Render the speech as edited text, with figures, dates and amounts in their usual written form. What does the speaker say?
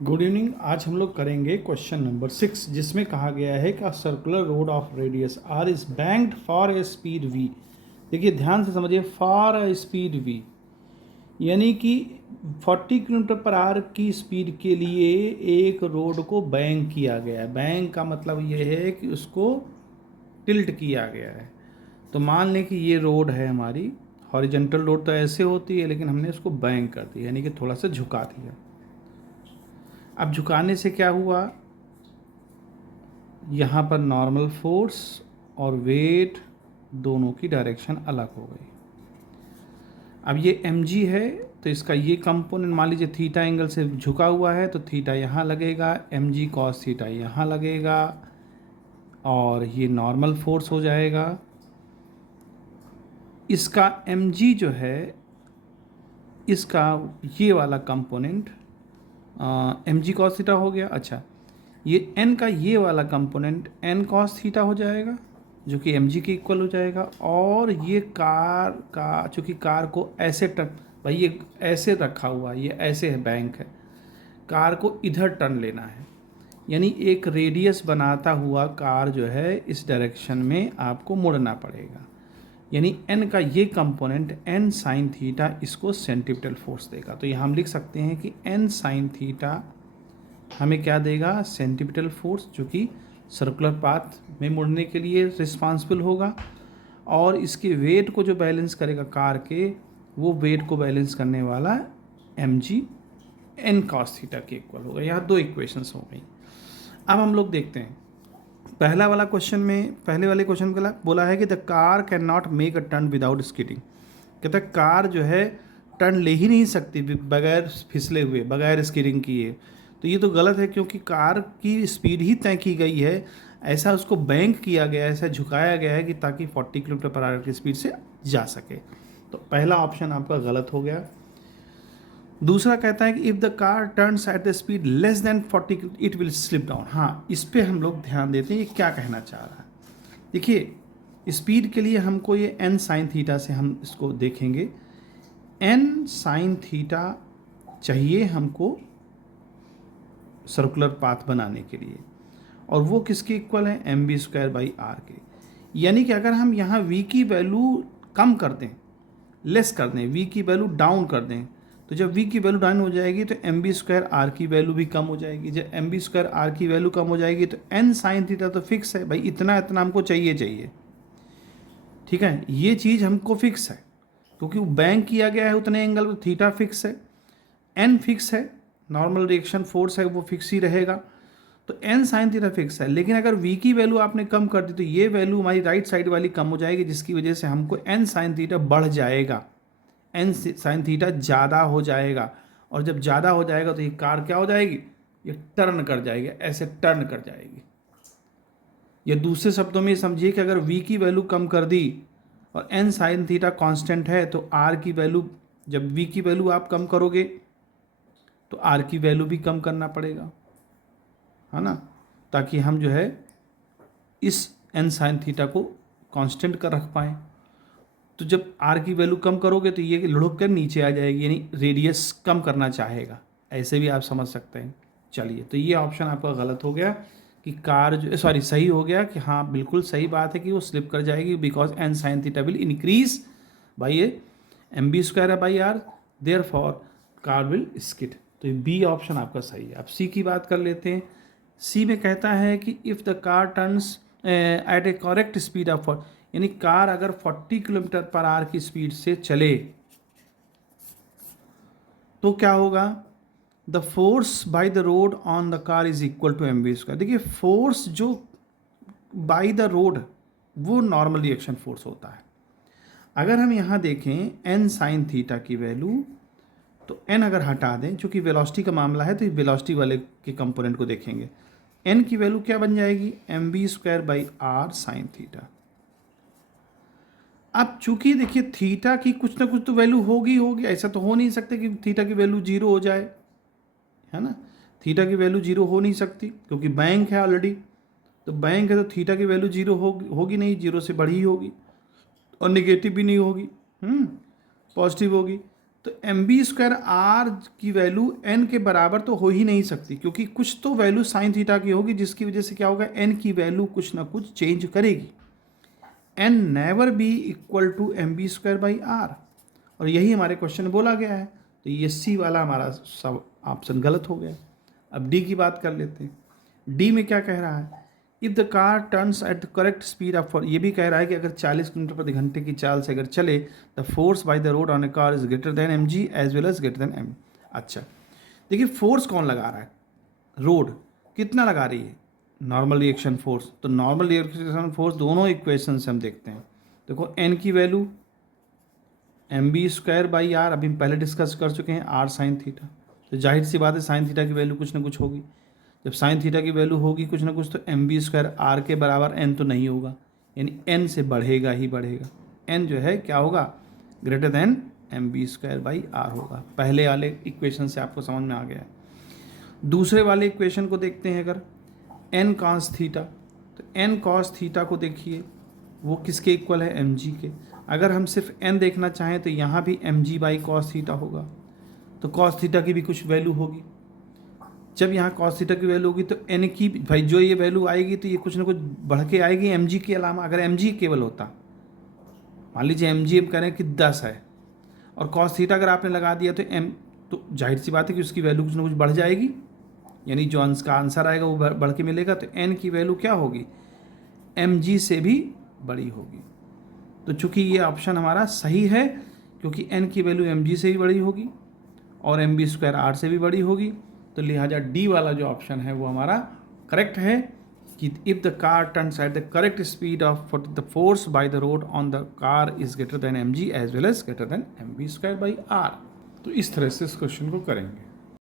Good evening. आज हम लोग करेंगे क्वेश्चन नंबर 6, जिसमें कहा गया है कि circular road of radius r is banked for a speed v. देखिए ध्यान से समझिए, फॉर ए स्पीड वी यानी कि 40 किलोमीटर पर आवर की स्पीड के लिए एक रोड को बैंक किया गया है। बैंक का मतलब ये है कि उसको टिल्ट किया गया है। तो मान लें कि ये रोड है हमारी, हॉरिजेंटल रोड तो ऐसे होती है, लेकिन हमने उसको बैंक कर दिया, यानी कि थोड़ा सा झुका दिया। अब झुकाने से क्या हुआ, यहाँ पर नॉर्मल फोर्स और वेट दोनों की डायरेक्शन अलग हो गई। अब ये mg है, तो इसका ये कंपोनेंट मान लीजिए थीटा एंगल से झुका हुआ है, तो थीटा यहाँ लगेगा, mg cos थीटा यहाँ लगेगा, और ये नॉर्मल फोर्स हो जाएगा। इसका mg जो है, इसका ये वाला कंपोनेंट mg cos थीटा हो गया। अच्छा, ये n का ये वाला कंपोनेंट n cos थीटा हो जाएगा, जो कि mg के इक्वल हो जाएगा। और ये कार का, चूँकि कार को ऐसे टर्न, भाई ये ऐसे रखा हुआ, ये ऐसे है बैंक है, कार को इधर टर्न लेना है, यानी एक रेडियस बनाता हुआ कार जो है इस डायरेक्शन में आपको मुड़ना पड़ेगा। यानी n का ये कंपोनेंट n साइन थीटा इसको सेंटीपिटल फोर्स देगा। तो यहाँ हम लिख सकते हैं कि n साइन थीटा हमें क्या देगा, सेंटीपिटल फोर्स, जो कि सर्कुलर पाथ में मुड़ने के लिए रिस्पांसिबल होगा। और इसके वेट को जो बैलेंस करेगा कार के, वो वेट को बैलेंस करने वाला mg n cos थीटा के इक्वल होगा। यहाँ दो इक्वेशंस हो गई। अब हम लोग देखते हैं पहला वाला क्वेश्चन में, पहले वाले क्वेश्चन में बोला है कि the car can not make a turn without skidding. कहता है कार जो है टर्न ले ही नहीं सकती बगैर फिसले हुए, बगैर स्किडिंग किए। तो ये तो गलत है, क्योंकि कार की स्पीड ही तय की गई है, ऐसा उसको बैंक किया गया है, ऐसा झुकाया गया है कि ताकि 40 किलोमीटर पर आवर की स्पीड से जा सके। तो पहला ऑप्शन आपका गलत हो गया। दूसरा कहता है कि if the car turns at the speed less than 40 it will slip down. हाँ, इस पर हम लोग ध्यान देते हैं, ये क्या कहना चाह रहा है। देखिए, स्पीड के लिए हमको ये n साइन थीटा से हम इसको देखेंगे। n साइन थीटा चाहिए हमको सर्कुलर पाथ बनाने के लिए, और वो किसके इक्वल है, mv स्क्वायर बाई आर के। यानी कि अगर हम यहाँ v की वैल्यू कम कर दें, लेस कर दें, v की वैल्यू डाउन कर दें, तो जब v की वैल्यू डाउन हो जाएगी तो mv स्क्वायर आर की वैल्यू भी कम हो जाएगी। जब mv स्क्वायर आर की वैल्यू कम हो जाएगी तो n साइन थीटा तो फिक्स है, भाई इतना इतना हमको चाहिए। ठीक है, ये चीज़ हमको फिक्स है, क्योंकि वो बैंक किया गया है उतने एंगल पर, थीटा फिक्स है, n फिक्स है, नॉर्मल रिएक्शन फोर्स है वो फिक्स ही रहेगा, तो n साइन थीटा फिक्स है। लेकिन अगर v की वैल्यू आपने कम कर दी तो ये वैल्यू हमारी राइट साइड वाली कम हो जाएगी, जिसकी वजह से हमको n साइन थीटा बढ़ जाएगा, n साइन थीटा ज़्यादा हो जाएगा। और जब ज़्यादा हो जाएगा तो ये कार क्या हो जाएगी, ये टर्न कर जाएगी, ऐसे टर्न कर जाएगी। या दूसरे शब्दों में समझिए कि अगर v की वैल्यू कम कर दी और n साइन थीटा कांस्टेंट है, तो r की वैल्यू, जब v की वैल्यू आप कम करोगे तो r की वैल्यू भी कम करना पड़ेगा, है ना, ताकि हम जो है इस n साइन थीटा को कांस्टेंट कर रख पाएँ। तो जब r की वैल्यू कम करोगे तो ये लुढ़क कर नीचे आ जाएगी, यानी रेडियस कम करना चाहेगा, ऐसे भी आप समझ सकते हैं। चलिए, तो ये ऑप्शन आपका गलत हो गया कि कार जो, सॉरी सही हो गया कि हाँ बिल्कुल सही बात है कि वो स्लिप कर जाएगी, because n sine theta will increase by a mb square by r, therefore car will skid. तो ये बी ऑप्शन आपका सही है। अब सी की बात कर लेते हैं। सी में कहता है कि if the car turns eight A correct speed of, यानी कार अगर 40 किलोमीटर पर आवर की स्पीड से चले तो क्या होगा, the force by the road on the car is equal to mv square. देखिए फोर्स जो बाय द रोड वो नॉर्मल रिएक्शन फोर्स होता है। अगर हम यहाँ देखें n साइन थीटा की वैल्यू, तो n अगर हटा दें, चूँकि वेलोसिटी का मामला है तो वेलोसिटी वाले के कंपोनेंट को देखेंगे, n की वैल्यू क्या बन जाएगी, mv square by r sine theta. अब चूंकि देखिए थीटा की कुछ ना कुछ तो वैल्यू होगी, ऐसा तो हो नहीं सकता कि थीटा की वैल्यू जीरो हो जाए, है ना। थीटा की वैल्यू जीरो हो नहीं सकती, क्योंकि बैंक है ऑलरेडी, तो बैंक है तो थीटा की वैल्यू जीरो होगी नहीं, जीरो से बड़ी होगी, और निगेटिव भी नहीं होगी, पॉजिटिव होगी। तो एम बी स्क्वायर आर की वैल्यू एन के बराबर तो हो ही नहीं सकती, क्योंकि कुछ तो वैल्यू साइन थीटा की होगी जिसकी वजह से क्या होगा, एन की वैल्यू कुछ ना कुछ चेंज करेगी। N never be equal to m b square by r, और यही हमारे क्वेश्चन में बोला गया है। तो ये सी वाला हमारा सब ऑप्शन गलत हो गया। अब डी की बात कर लेते हैं। डी में क्या कह रहा है, if the car turns at the correct speed of, ये भी कह रहा है कि अगर 40 किलोमीटर प्रति घंटे की चाल से अगर चले, the force by the road on a car is greater than m g as well as greater than m. अच्छा, देखिए फोर्स कौन लगा रहा है, रोड कितना लगा रही है, नॉर्मल रिएक्शन फोर्स। तो नॉर्मल रिएक्शन फोर्स दोनों इक्वेशन से हम देखते हैं। देखो एन की value m b square by r, अभी हम पहले डिस्कस कर चुके हैं, आर साइन थीटा। तो जाहिर सी बात है साइन थीटा की वैल्यू कुछ ना कुछ होगी। जब साइन थीटा की वैल्यू होगी कुछ ना कुछ, तो एम बी स्क्वायर आर के बराबर एन तो नहीं होगा, यानी एन से बढ़ेगा ही बढ़ेगा। एन जो है क्या होगा, greater than m b square by r होगा। पहले वाले इक्वेशन से आपको समझ में आ गया है। दूसरे वाले इक्वेशन को देखते हैं, अगर एन कॉस थीटा, तो एन कॉस थीटा को देखिए वो किसके इक्वल है, एम जी के। अगर हम सिर्फ एन देखना चाहें तो यहाँ भी m g by cos theta होगा, तो कॉस थीटा की भी कुछ वैल्यू होगी। जब यहाँ कॉस थीटा की वैल्यू होगी तो एन की भाई जो ये वैल्यू आएगी तो ये कुछ ना कुछ बढ़ के आएगी एम जी के अलावा। अगर एम जी केवल होता, मान लीजिए एम जी कह रहे हैं कि 10 है, और कॉस थीटा अगर आपने लगा दिया तो जाहिर सी बात है कि उसकी वैल्यू कुछ ना कुछ बढ़ जाएगी, यानी जो का आंसर आएगा वो बढ़ के मिलेगा। तो एन की वैल्यू क्या होगी, एम जी से भी बड़ी होगी। तो चूंकि ये ऑप्शन हमारा सही है, क्योंकि एन की वैल्यू एम जी से भी बड़ी होगी और एम बी स्क्वायर आर से भी बड़ी होगी, तो लिहाजा डी वाला जो ऑप्शन है वो हमारा करेक्ट है कि if the car turns at the correct speed of the force by the road on the car is greater than m g as well as greater than m b square by r. तो इस तरह से इस question को करेंगे।